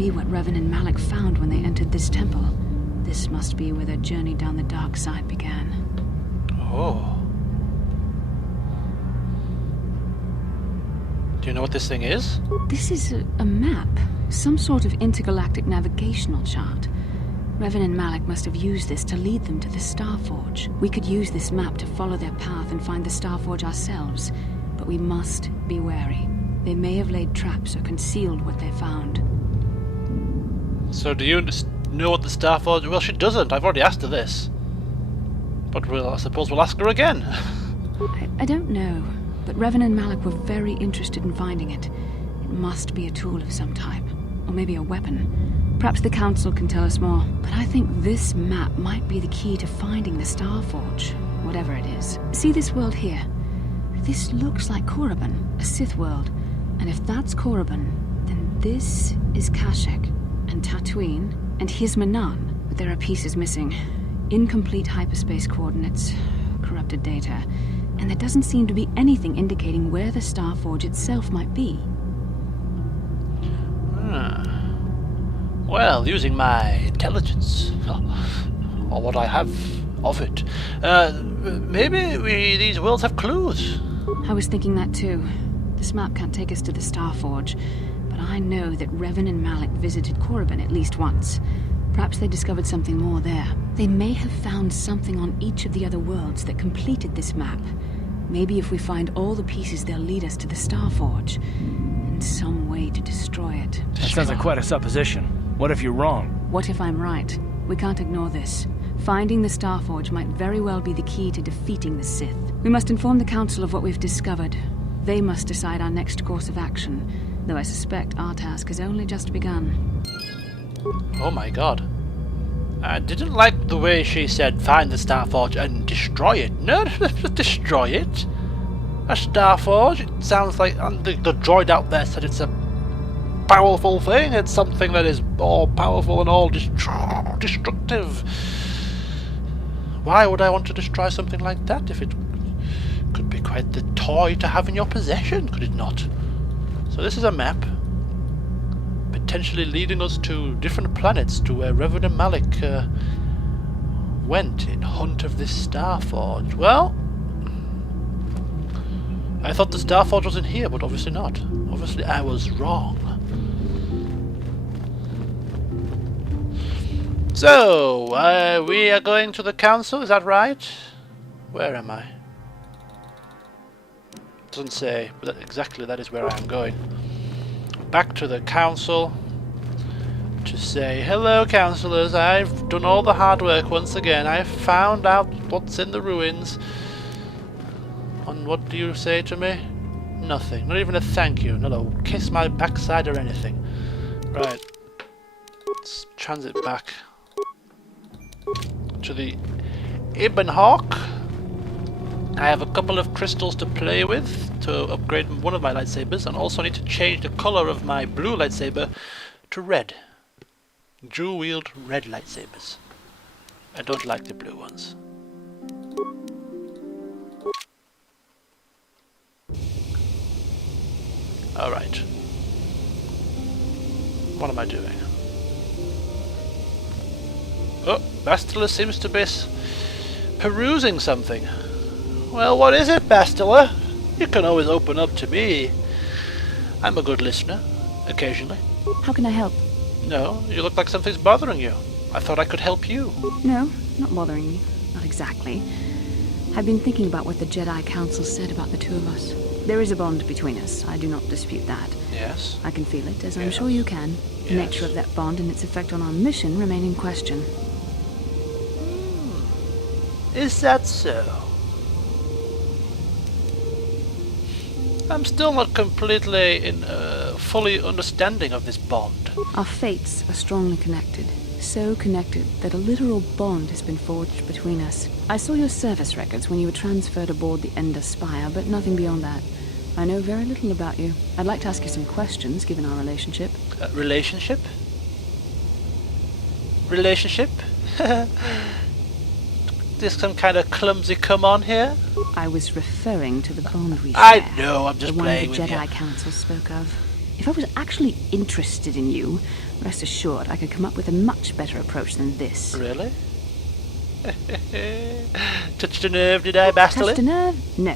be what Revan and Malik found when they entered this temple. This must be where their journey down the dark side began. Oh. Do you know what this thing is? This is a map. Some sort of intergalactic navigational chart. Revan and Malik must have used this to lead them to the Starforge. We could use this map to follow their path and find the Starforge ourselves. But we must be wary. They may have laid traps or concealed what they found. So do you know what the Starforge... Well, she doesn't. I've already asked her this. But I suppose we'll ask her again. I don't know. But Revan and Malik were very interested in finding it. It must be a tool of some type. Or maybe a weapon. Perhaps the Council can tell us more. But I think this map might be the key to finding the Starforge. Whatever it is. See this world here? This looks like Korriban, a Sith world. And if that's Korriban, then this is Kashyyyk, and Tatooine, and Hizmanan. But there are pieces missing. Incomplete hyperspace coordinates, corrupted data, and there doesn't seem to be anything indicating where the Starforge itself might be. Well, using my intelligence, or what I have of it, maybe these worlds have clues. I was thinking that too. This map can't take us to the Starforge, but I know that Revan and Malik visited Korriban at least once. Perhaps they discovered something more there. They may have found something on each of the other worlds that completed this map. Maybe if we find all the pieces, they'll lead us to the Starforge, and some way to destroy it. That sounds like quite a supposition. What if you're wrong? What if I'm right? We can't ignore this. Finding the Starforge might very well be the key to defeating the Sith. We must inform the Council of what we've discovered. They must decide our next course of action, though I suspect our task has only just begun. Oh my god. I didn't like the way she said find the Starforge and destroy it. No, destroy it. A Starforge? It sounds like the droid out there said it's a powerful thing. It's something that is all powerful and all destructive. Why would I want to destroy something like that if it could be quite the toy to have in your possession, could it not? So this is a map, potentially leading us to different planets, to where Revan and Malik went in hunt of this Starforge. Well, I thought the Starforge was in here, but obviously not. Obviously I was wrong. So, we are going to the Council, is that right? Where am I? Doesn't say, but exactly that is where I am going. Back to the Council to say, hello councillors, I've done all the hard work once again. I've found out what's in the ruins. And what do you say to me? Nothing. Not even a thank you. Not a kiss my backside or anything. Right. Let's transit back to the Ibn Hawk. I have a couple of crystals to play with to upgrade one of my lightsabers, and also need to change the color of my blue lightsaber to red. Dual-wield red lightsabers. I don't like the blue ones. Alright. What am I doing? Oh, Bastila seems to be perusing something. Well, what is it, Bastila? You can always open up to me. I'm a good listener, occasionally. How can I help? No, you look like something's bothering you. I thought I could help you. No, not bothering me. Not exactly. I've been thinking about what the Jedi Council said about the two of us. There is a bond between us. I do not dispute that. Yes. I can feel it, as I'm sure you can. The nature of that bond and its effect on our mission remain in question. Is that so? I'm still not completely fully understanding of this bond. Our fates are strongly connected. So connected that a literal bond has been forged between us. I saw your service records when you were transferred aboard the Ender Spire, but nothing beyond that. I know very little about you. I'd like to ask you some questions, given our relationship. Relationship? Relationship? There's some kind of clumsy come on here? I was referring to the bond we share. I know, I'm just the one playing the with you. Jedi Council spoke of. If I was actually interested in you, rest assured I could come up with a much better approach than this. Really? Touched a nerve, did I, Bastily? Touched a nerve? No.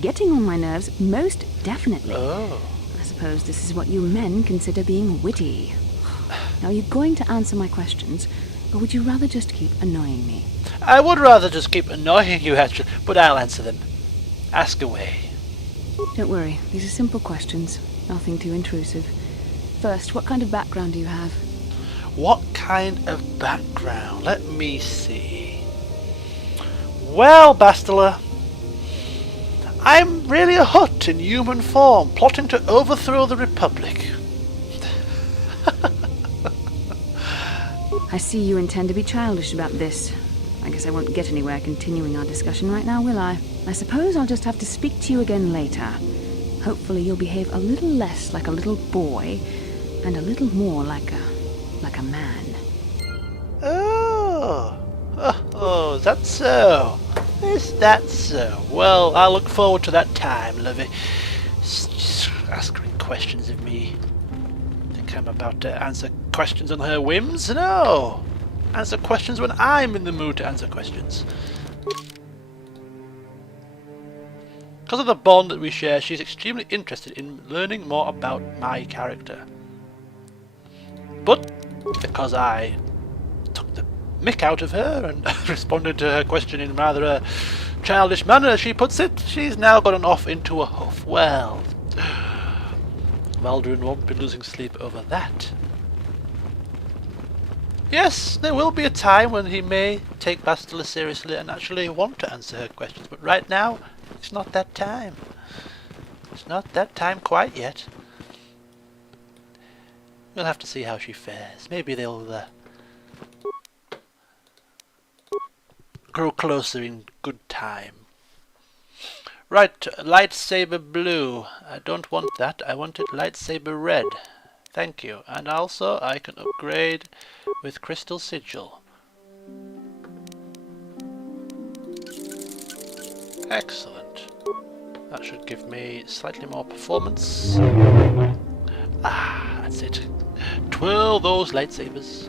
Getting on my nerves, most definitely. Oh. I suppose this is what you men consider being witty. Now, are you going to answer my questions, or would you rather just keep annoying me? I would rather just keep annoying you, actually, but I'll answer them. Ask away. Don't worry, these are simple questions. Nothing too intrusive. First, what kind of background do you have? What kind of background? Let me see. Well, Bastila, I'm really a Hutt in human form, plotting to overthrow the Republic. I see you intend to be childish about this. I guess I won't get anywhere continuing our discussion right now, will I? I suppose I'll just have to speak to you again later. Hopefully you'll behave a little less like a little boy and a little more like a man. Oh, is that so? Is that so? Well, I look forward to that time, Lovey. Just asking questions of me. Think I'm about to answer questions on her whims? No! Answer questions when I'm in the mood to answer questions. Because of the bond that we share, she's extremely interested in learning more about my character. But because I took the mick out of her and responded to her question in rather a childish manner, as she puts it, she's now gotten off into a huff. Well, Valdarun won't be losing sleep over that. Yes, there will be a time when he may take Bastila seriously and actually want to answer her questions, but right now, it's not that time. It's not that time quite yet. We'll have to see how she fares. Maybe they'll grow closer in good time. Right, lightsaber blue. I don't want that. I want it lightsaber red. Thank you. And also, I can upgrade with crystal sigil. Excellent. That should give me slightly more performance. Ah, that's it. Twirl those lightsabers.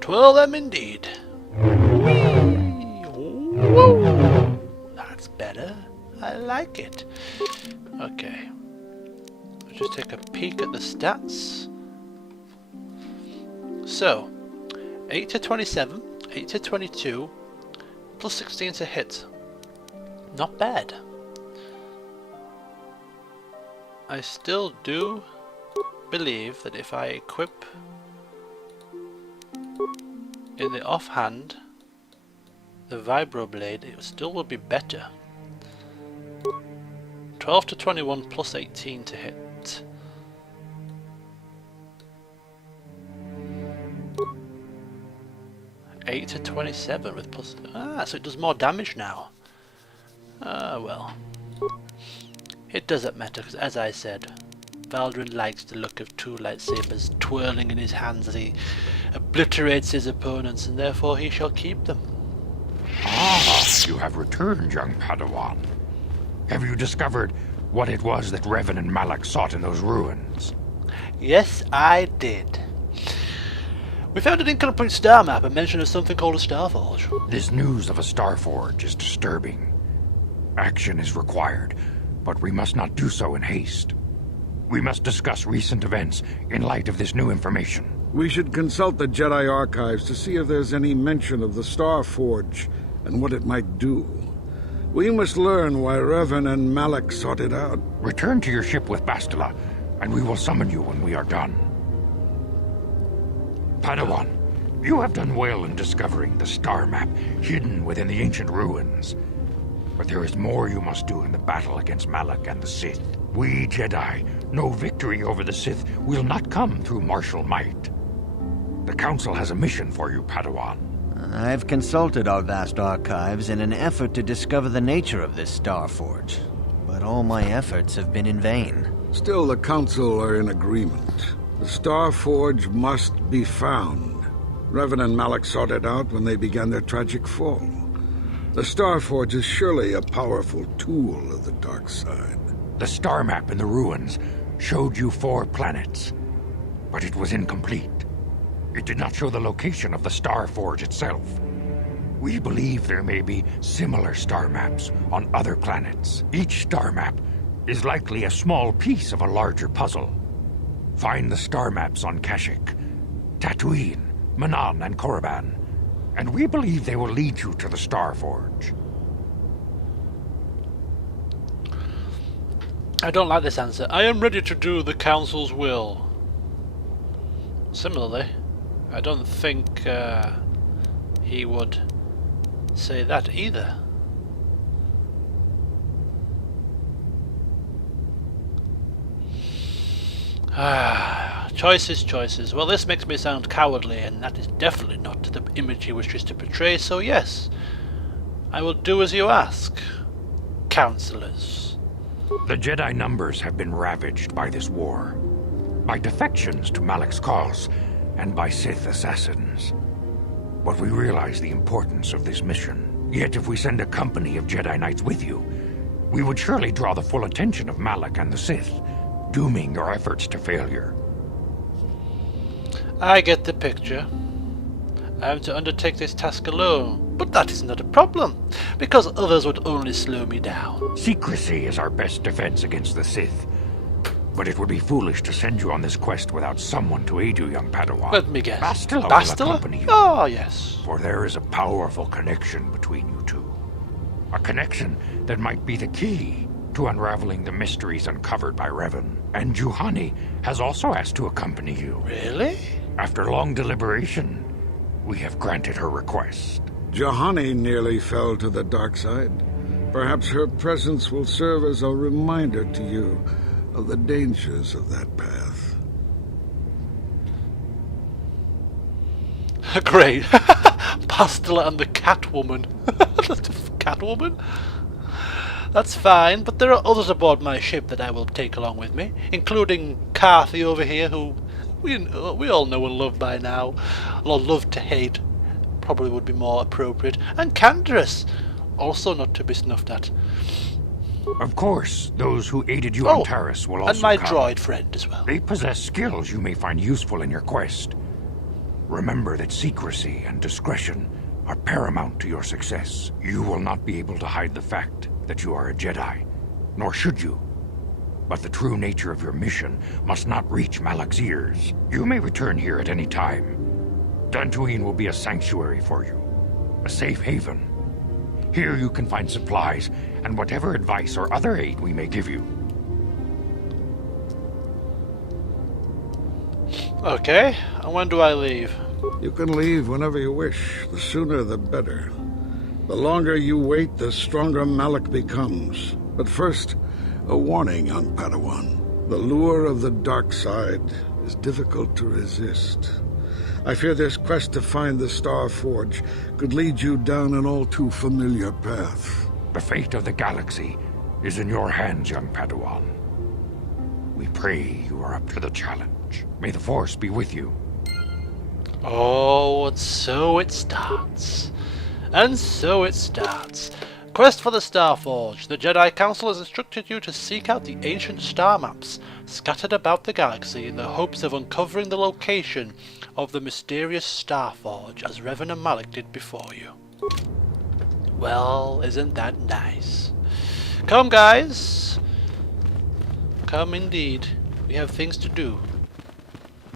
Twirl them indeed. Whee! Woo! That's better. I like it. Okay. Let's just take a peek at the stats. So, 8 to 27, 8 to 22, plus 16 to hit. Not bad. I still do believe that if I equip in the offhand the vibroblade, it still will be better. 12 to 21 plus 18 to hit. Eight to 27 with plus. Ah, so it does more damage now. Ah, well. It doesn't matter, because as I said, Valdarun likes the look of two lightsabers twirling in his hands as he obliterates his opponents, and therefore he shall keep them. Ah, you have returned, young Padawan. Have you discovered what it was that Revan and Malak sought in those ruins? Yes, I did. We found an incomplete star map and mention of something called a star forge. This news of a star forge is disturbing. Action is required, but we must not do so in haste. We must discuss recent events in light of this new information. We should consult the Jedi archives to see if there's any mention of the Star Forge and what it might do. We must learn why Revan and Malak sought it out. Return to your ship with Bastila, and we will summon you when we are done. Padawan, you have done well in discovering the star map hidden within the ancient ruins. But there is more you must do in the battle against Malak and the Sith. We Jedi know victory over the Sith will not come through martial might. The Council has a mission for you, Padawan. I've consulted our vast archives in an effort to discover the nature of this Star Forge, but all my efforts have been in vain. Still, the Council are in agreement. The Star Forge must be found. Revan and Malak sought it out when they began their tragic fall. The Star Forge is surely a powerful tool of the dark side. The star map in the ruins showed you 4 planets, but it was incomplete. It did not show the location of the Star Forge itself. We believe there may be similar star maps on other planets. Each star map is likely a small piece of a larger puzzle. Find the star maps on Kashyyyk, Tatooine, Manan, and Korriban, and we believe they will lead you to the Star Forge. I don't like this answer. I am ready to do the Council's will. Similarly, I don't think he would say that either. Choices. Well, this makes me sound cowardly, and that is definitely not the image he wishes to portray, so yes, I will do as you ask, counselors. The Jedi numbers have been ravaged by this war, by defections to Malak's cause, and by Sith assassins. But we realize the importance of this mission. Yet if we send a company of Jedi Knights with you, we would surely draw the full attention of Malak and the Sith, dooming your efforts to failure. I get the picture. I am to undertake this task alone, but that is not a problem, because others would only slow me down. Secrecy is our best defense against the Sith. But it would be foolish to send you on this quest without someone to aid you, young Padawan. Let me guess. Bastila will Bastila? accompany you. Oh, yes. For there is a powerful connection between you two. A connection that might be the key to unraveling the mysteries uncovered by Revan. And Juhani has also asked to accompany you. Really? After long deliberation, we have granted her request. Juhani nearly fell to the dark side. Perhaps her presence will serve as a reminder to you of the dangers of that path. Great. Bastila and the Catwoman. Catwoman? That's fine, but there are others aboard my ship that I will take along with me, including Carthy over here, who we all know and love by now. Or love to hate, probably would be more appropriate. And Canderous, also not to be snuffed at. Of course, those who aided you on Taris will also and my come. droid friend as well. They possess skills you may find useful in your quest. Remember that secrecy and discretion are paramount to your success. You will not be able to hide the fact that you are a Jedi, nor should you. But the true nature of your mission must not reach Malak's ears. You may return here at any time. Dantooine will be a sanctuary for you, a safe haven. Here you can find supplies and whatever advice or other aid we may give you. Okay, and when do I leave? You can leave whenever you wish. The sooner the better. The longer you wait, the stronger Malak becomes. But first, a warning, young Padawan. The lure of the dark side is difficult to resist. I fear this quest to find the Star Forge could lead you down an all too familiar path. The fate of the galaxy is in your hands, young Padawan. We pray you are up to the challenge. May the Force be with you. Oh, and so it starts. And so it starts. Quest for the Star Forge. The Jedi Council has instructed you to seek out the ancient star maps scattered about the galaxy in the hopes of uncovering the location of the mysterious Star Forge, as Revan and Malak did before you. Well, isn't that nice? Come, guys. Come indeed. We have things to do.